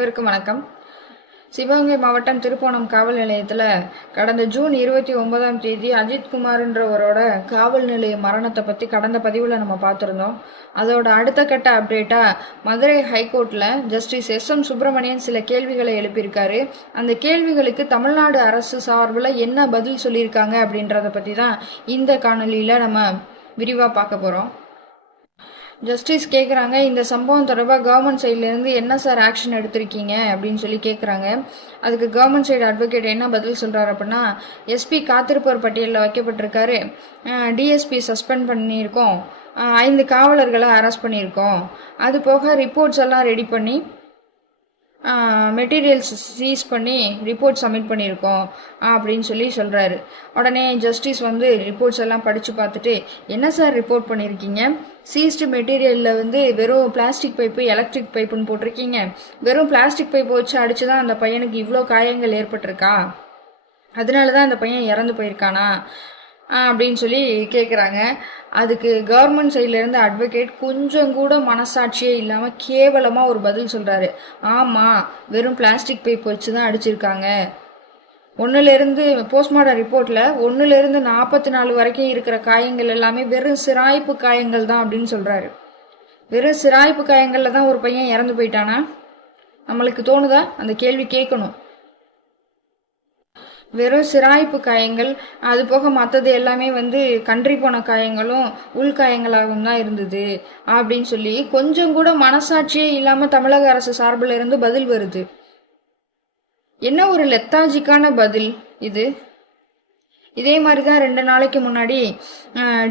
அனைவருக்கும் வணக்கம். சிவகங்கை மாவட்டம் திருப்போணம் காவல் நிலையத்தில் கடந்த ஜூன் 29 அஜித்குமார்ன்றவரோட காவல் நிலைய மரணத்தை பற்றி கடந்த பதிவில் நம்ம பார்த்துருந்தோம். அதோட அடுத்த கட்ட அப்டேட்டாக மதுரை ஹைகோர்ட்டில் ஜஸ்டிஸ் எஸ்.எம். சுப்பிரமணியன் சில கேள்விகளை எழுப்பியிருக்காரு. அந்த கேள்விகளுக்கு தமிழ்நாடு அரசு சார்பில் என்ன பதில் சொல்லியிருக்காங்க அப்படின்றத பற்றி தான் இந்த காணொலியில் நம்ம விரிவாக பார்க்க போகிறோம். ஜஸ்டிஸ் கேட்குறாங்க, இந்த சம்பவம் தொடர்பாக கவர்மெண்ட் சைட்லேருந்து என்ன சார் ஆக்ஷன் எடுத்திருக்கீங்க அப்படின்னு சொல்லி கேட்குறாங்க. அதுக்கு கவர்மெண்ட் சைடு அட்வொகேட் என்ன பதில் சொல்கிறார் அப்படின்னா, எஸ்பி காத்திருப்போர் பட்டியலில் வைக்கப்பட்டிருக்காரு, டிஎஸ்பி சஸ்பெண்ட் பண்ணியிருக்கோம், 5 காவலர்களை அரெஸ்ட் பண்ணியிருக்கோம், அது போக ரிப்போர்ட்ஸ் எல்லாம் ரெடி பண்ணி மெட்டீரியல்ஸ் சீஸ் பண்ணி ரிப்போர்ட் சப்மிட் பண்ணியிருக்கோம் அப்படின்னு சொல்லி சொல்கிறாரு. உடனே ஜஸ்டிஸ் ரிப்போர்ட்ஸ் எல்லாம் படித்து பார்த்துட்டு, என்ன சார் ரிப்போர்ட் பண்ணியிருக்கீங்க, சீஸ்டு மெட்டீரியலில் வெறும் பிளாஸ்டிக் பைப்பு எலக்ட்ரிக் பைப்புன்னு போட்டிருக்கீங்க, வெறும் பிளாஸ்டிக் பைப்பு வச்சு அடித்து தான் அந்த பையனுக்கு இவ்வளோ காயங்கள் ஏற்பட்டிருக்கா, அதனால தான் அந்த பையன் இறந்து போயிருக்கானா அப்படின்னு சொல்லி கேட்குறாங்க. அதுக்கு கவர்மெண்ட் சைட்லேருந்து அட்வொகேட் கொஞ்சம் கூட மனசாட்சியே இல்லாமல் கேவலமாக ஒரு பதில் சொல்கிறாரு. ஆமாம், வெறும் பிளாஸ்டிக் பைப் வச்சு தான் அடிச்சிருக்காங்க. 1லேருந்து போஸ்ட்மார்ட்டம் ரிப்போர்ட்டில் 1லேருந்து 44 வரைக்கும் இருக்கிற காயங்கள் எல்லாமே வெறும் சிராய்ப்பு காயங்கள் தான் அப்படின்னு சொல்கிறாரு. வெறும் சிராய்ப்பு காயங்களில் தான் ஒரு பையன் இறந்து போயிட்டானா? நம்மளுக்கு தோணுதா? அந்த கேள்வி கேட்கணும். வெறும் சிராய்ப்பு காயங்கள், அது போக மற்றது எல்லாமே கன்றி போன காயங்களும் உள்காயங்களாகவும் தான் இருந்தது அப்படின்னு சொல்லி கொஞ்சம் கூட மனசாட்சியே இல்லாமல் தமிழக அரசு சார்பில் இருந்து பதில் வருது. என்ன ஒரு லெத்தாஜிக்கான பதில் இது! இதே மாதிரி தான் 2 நாளைக்கு முன்னாடி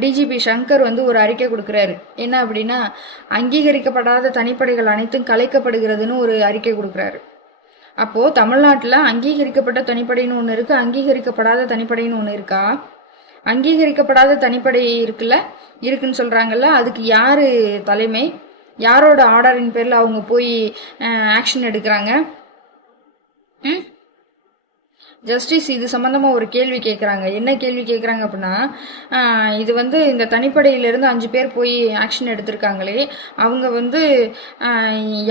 டிஜிபி சங்கர் ஒரு அறிக்கை கொடுக்குறாரு. என்ன அப்படின்னா, அங்கீகரிக்கப்படாத தனிப்படைகள் அனைத்தும் கலைக்கப்படுகிறதுன்னு ஒரு அறிக்கை கொடுக்குறாரு. அப்போது தமிழ்நாட்டில் அங்கீகரிக்கப்பட்ட தனிப்படைன்னு ஒன்று இருக்குது, அங்கீகரிக்கப்படாத தனிப்படைன்னு ஒன்று இருக்கா? அங்கீகரிக்கப்படாத தனிப்படை இருக்குன்னு சொல்கிறாங்கல்ல, அதுக்கு யார் தலைமை, யாரோட ஆர்டரின் பேரில் அவங்க போய் ஆக்ஷன் எடுக்கிறாங்க? ஜஸ்டிஸ் இது சம்மந்தமாக ஒரு கேள்வி கேட்குறாங்க. என்ன கேள்வி கேட்குறாங்க அப்படின்னா, இது இந்த தனிப்படையிலேருந்து 5 பேர் போய் ஆக்ஷன் எடுத்திருக்காங்களே, அவங்க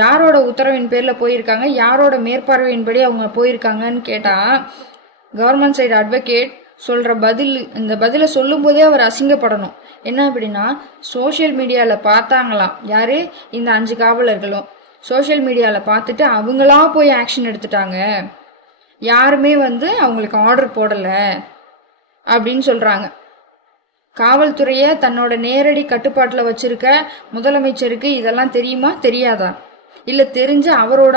யாரோட உத்தரவின் பேரில் போயிருக்காங்க, யாரோட மேற்பார்வையின்படி அவங்க போயிருக்காங்கன்னு கேட்டால், கவர்மெண்ட் சைடு அட்வொகேட் சொல்கிற இந்த பதிலை சொல்லும்போதே அவர் அசிங்கப்படணும். என்ன அப்படின்னா, சோஷியல் மீடியாவில் பார்த்தாங்களாம், யார்? இந்த 5 காவலர்களும் சோஷியல் மீடியாவில் பார்த்துட்டு அவங்களா போய் ஆக்ஷன் எடுத்துட்டாங்க, யாருமே அவங்களுக்கு ஆர்டர் போடலை அப்படின்னு சொல்கிறாங்க. காவல்துறையை தன்னோட நேரடி கட்டுப்பாட்டில் வச்சிருக்க முதலமைச்சருக்கு இதெல்லாம் தெரியுமா, தெரியாதா? இல்லை தெரிஞ்சு அவரோட